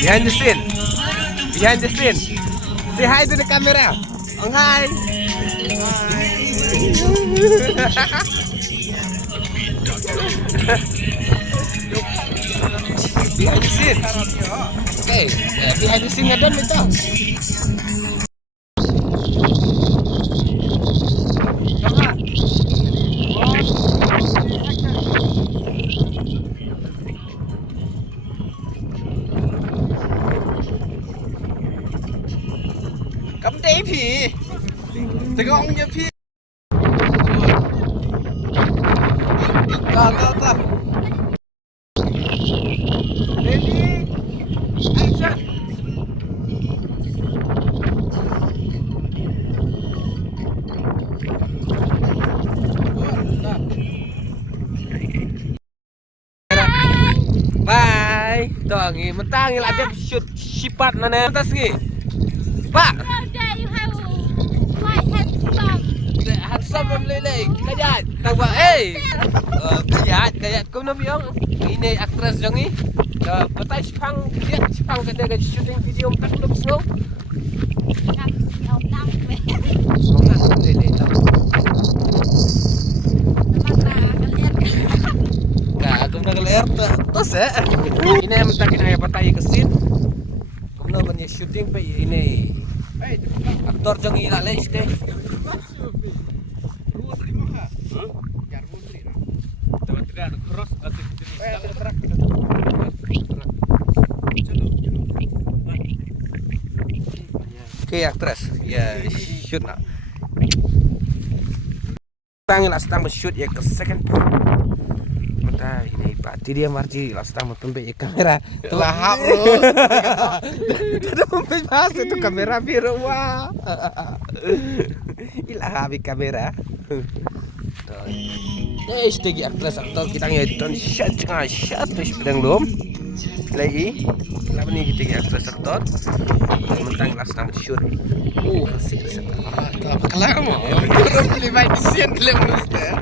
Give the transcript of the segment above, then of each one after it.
Behind the scene. Behind the scene. Say hi to the camera. Oh, hi. Behind the scene. Okay, behind the scene nga doon ito. Cấm đế thì Thầy con như phi Go Ready Action Bye Tuh ngi mentang ngi latih shoot sipat nana atas ngi Pak handsome lele kajat tawa kajat kau nabi yang ini aktris yang ini petai Jepang kada ga shooting video tak belum slow aku nak ler tos ini mentang kita petai kesin kau nabi shooting pe ini aktor yang ini lah leste Oke, aktris, ya shoot nak. Tangi lah sedang shoot ya ke second part. Mata ini pati dia marji lah sedang memperbaik ya kamera. Lahap bro. Tidak memperbaik itu kamera biru wah. Ilah habis kamera. Stegi aktris aktor kita ngedon shot terus pedang lom. Lagi kenapa nih kita aktris aktor mentang lah sedang shoot asik apa kelama orang pilih main di sini dalam muster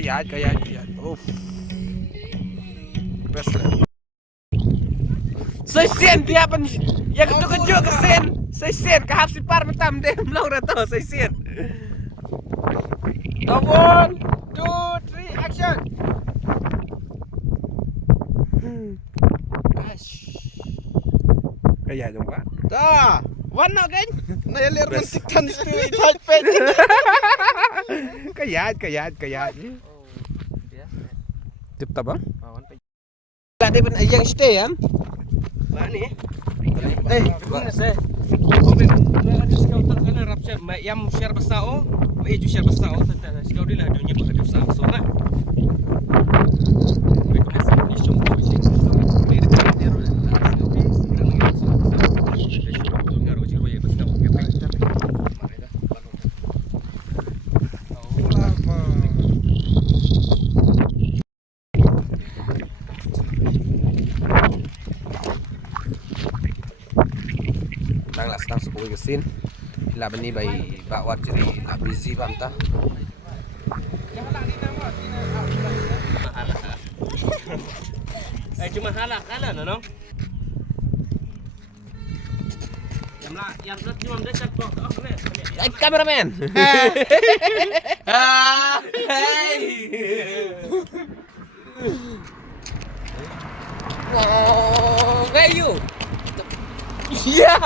kayat best lah saya sen dia pen yang keju ke sen saya sen kahap si par metam deh belau rata saya sen one, two, three, action. Kaya dong pak. Dah, warna kan? Nayalir mentikkan itu type. Kaya. Tip bang? Tadi pun yang stay kan? Mana? Mana saya? Ada scouter kan rapsir, yang share besar itu share besar, scouter dia lah dunia berada besar, so lah. Tanglah sedang sepuluh kesin. Lah beni bai bawa jadi lah busy banta. Cuma halak nong. Yang cuma dekat kok. Kameraman. Hey. Wow, where you? Yeah.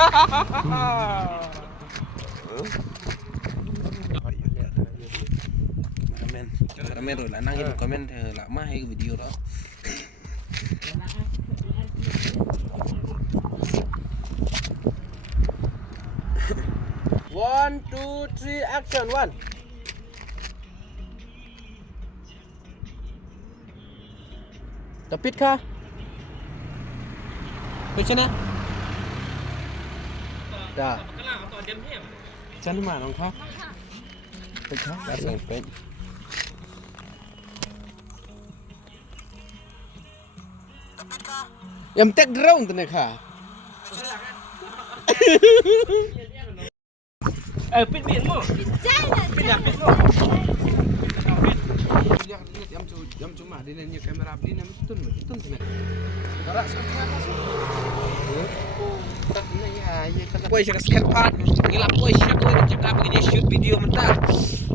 Kameraman lah nang itu komen lama hai video đó. One, two, three, action. One. Tapit kah? Macam mana? Dah. Macam mana orang kau? Macam mana? Yang tek drone tu nak kah? Pit mo. Pit mo. Yang Jam cuma di nanya kamera abdi nama tutun sih. Ora sampai apa sih? Tak ya tak. Boy siya scan part. Ngilap boy siya ko cakap begini shoot video mentah.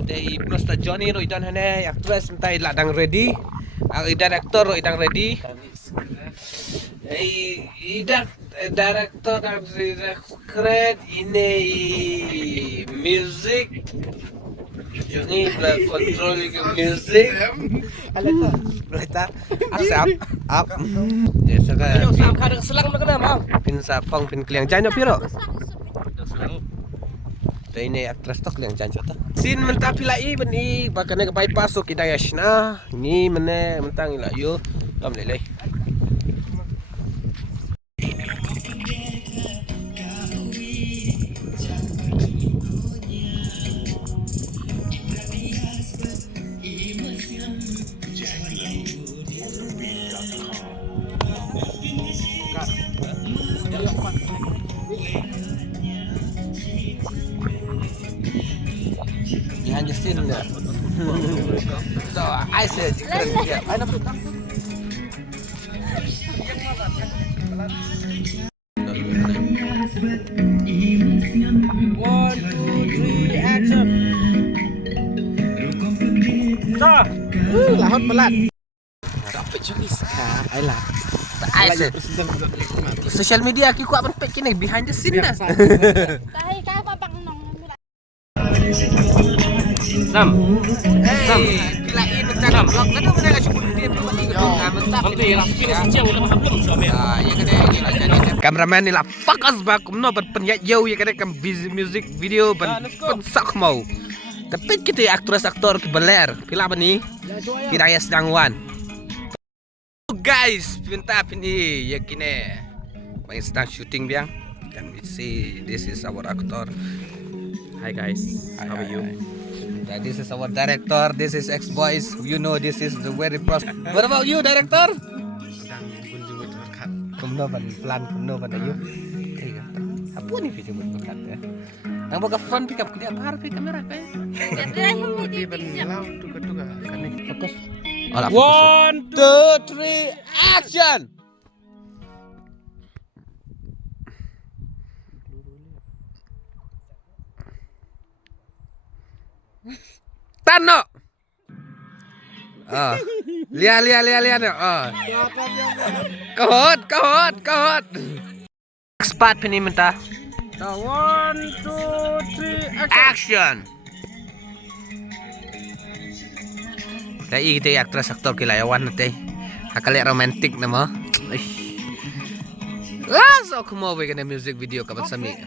Dari Prosta Johnny ro idan hane actress mentah ladang ready. Idan aktor ro idang ready. Idan director dan keren ini music. Johnny la controlling music. Alata. Asap. Up. Jasa ka. Sam ka selang na kana mau. Pin sa pong pin kliang janyo piro. Tay ini actress tok kliang janyo ta. Sin menta pilai bani bakana ka bypass so kidayash na. Ni mene mentang ila yo. Lam lelai. Behind the scene there. So I said, yeah, I never. One, two, three, action. So, lahot pelat. Dapat jenis ka, I lah. I said, social media aku kuat menpek kini behind the scene dah. Kahit kaya pa pang nong. Sam. Hey, pilain macam vlog kan tu mana cukup dia buat ni gitu. Mentap. Nanti rapi ni sejam kita maham belum suami. Ah, ya kena gila jadi. Kameraman ni lah fakas bakum no penyak jauh ya kena kam music video pensak mau. Tapi kita aktor kebeler. Pila apa ni? Kita ya sedang wan. Guys, pinta ini ya kini. Main sedang shooting biang. Can we see this is our actor. Hi guys, how are you? This is our director. This is X-Boys. You know this is the very process. What about you, director? Sedang kunjungi berkat. Kumno plan kumno ayo. Apa ni video berkat ya? Nang boga front pick up dia par pick kamera kay. Di belau tuga kan Fokus. 1, 2, 3, action. Tano. Lihat. Kahot. Spot pini mentah. 1, 2, 3, Action. Dai kita aktor kilayawan nanti. Hakali romantic nama. So kuma we gonna music video kabat sami.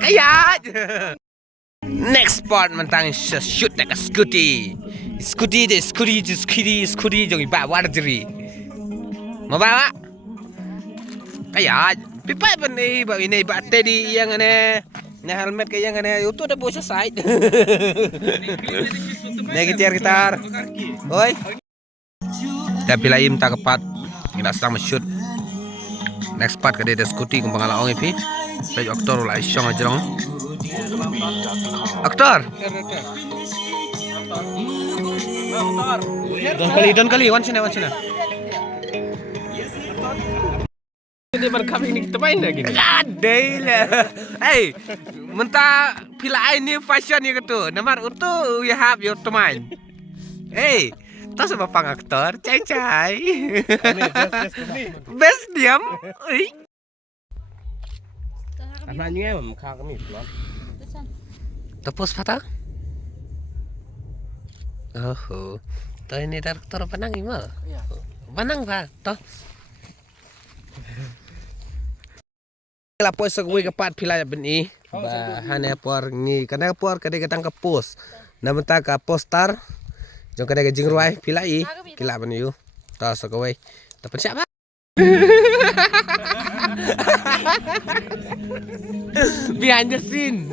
Kaya. Next part mentang shoot like a scooty jong iba warjeri. Mabawa. Kaya pipa bani ba ini ba tedi yang ane na helmet kaya yang ane itu ada bosnya side. Gitar. Oi. Tapi lain tak kepat. Kita sedang shoot. Next part kada ada scooty kung pangalaong ipi. Pwede aktor wala isyong ajarong. Aktor. Don kali, one sina. Ini berkami ini kita main lagi. Kadai lah. Hey, mentah pila ini fashion ni gitu. Nomor itu you have your teman. Hey, tahu sama pang aktor, cai. Best diam. Anaknya emang kami belum. Tepus patah. Oh, toh ini director panang ima. Panang pa, toh. Lapor segui kepat pilai beni. Bahane por ni kana por kada katang ka post. Namenta ka postar. Jong kada ka jingruai pilai. Kila beni yu. Ta segui. Tapi siapa? Behind the scene.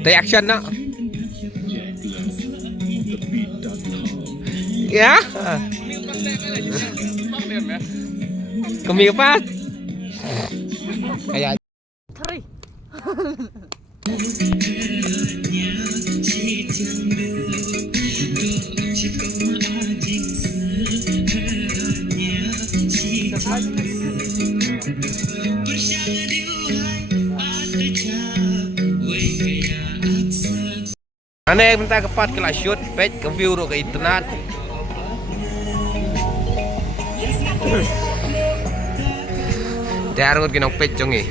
Take action nak. Ya. Kami apa? Kayak. Tari. Aneh minta kepat ke shoot page ke view ke internet. Darut kinong page jongi.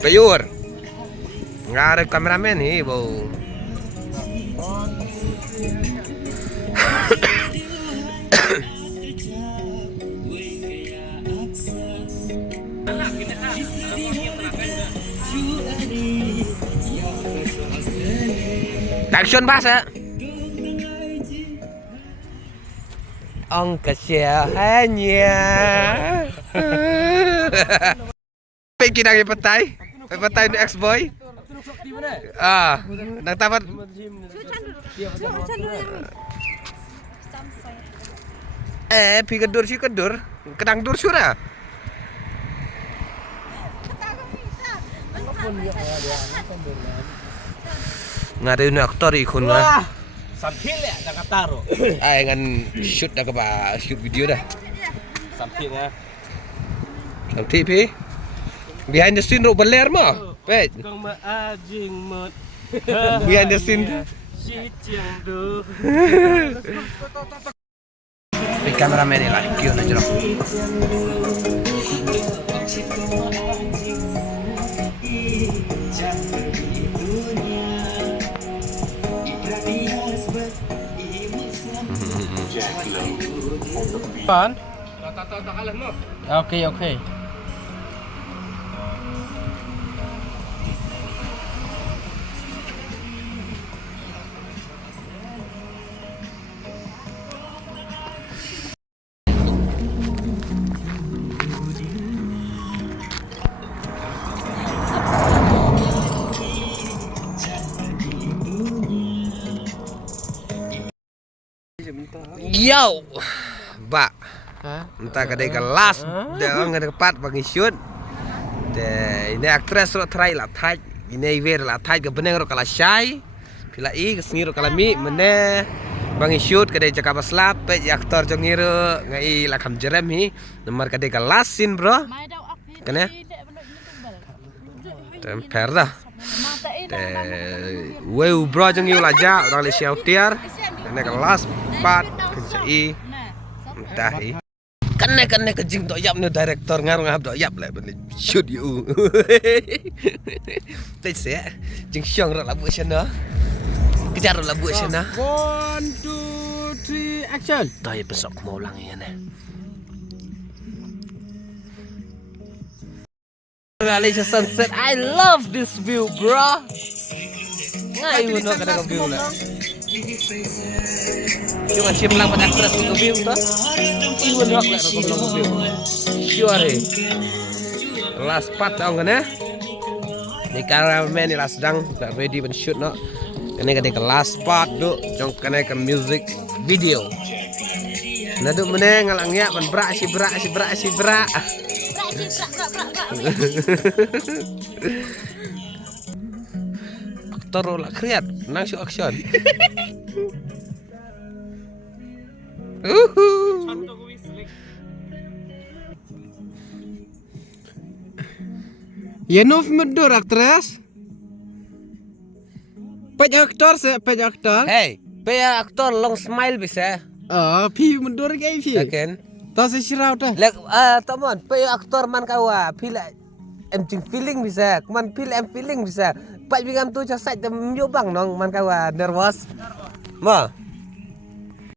Payur. Ngare kameramen ni bau. Action bahasa. Ông kasihannya. Pergi nang petai. Petai ni ex-boy. Ah, nang tamat. Pi kedur si kedur. Kedang dur sudah. Ngari ni aktor ikut ngah. Sampil ya dah taro. Ai ngan shoot dah ke ba shoot video dah. Sampil ya. Nanti pi. Behind the scene ro beler mah. Pej. Kang ma ajing mot. Behind the scene. Si chiang du. Pi kameramen ni lah kyo na jero. Pan? Tak kalah mo. Okay. Yo. Ba. Entah kadai kelas dah orang ada kepat bagi shoot. Ini aktris ro try lah thai. Ini ver lah thai ke beneng ro kala syai. Pila i ke sengi ro kala mi mene bagi shoot kadai cakap paslap pe aktor jongiro ngai lah kam jerem hi. Nomor kadai kelas sin bro. Kena. Temper dah. Weu bro jongio lah ja orang le siau tiar. Kena kelas 4 kecai. Entah hi. Kena ke jing dok yap ni director ngarung hab dok yap lah benda shoot you. Tai se jing syong rak labu sana. Kejar rak labu sana. 1 2 3 action. Tai besok mau ulang ya ni. Malaysia sunset. I love this view, bro. Ngai uno kada view lah. Cuma siap lang pada aktris ke view tu. Iwan rock lah ke view. Sure eh. Last part tahu kan ya? Ni kameraman ni last sedang dah ready ben shoot no. Kena ke last part tu, jong kena ke music video. Naduk meneng ngalang ya ben brak si brak. Aktor lah kreat, nang shoot action. Yenov mundur aktris. Pej aktor. Hey, pe aktor long smile bisa. Pi mundur ke pi. Kan? Tas sirau dah. Lek teman, pe aktor man kawa, pila empting feeling bisa. Man feel em feeling bisa. Pak bingam tu casat dem nyobang nong man kawa nervous. Ma.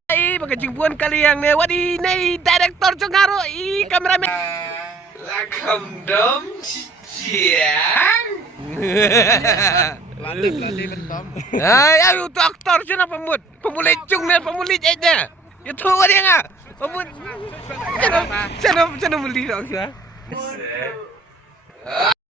Ai pakai jingpuan kali yang ne wadi nei director congaro i kameramen. Lakam dom siang. Latih bentom. Ayo tu aktor cina pemulai cung ni pemulai aja. Itu dia ngah. Pemulai. Cina beli dong sih.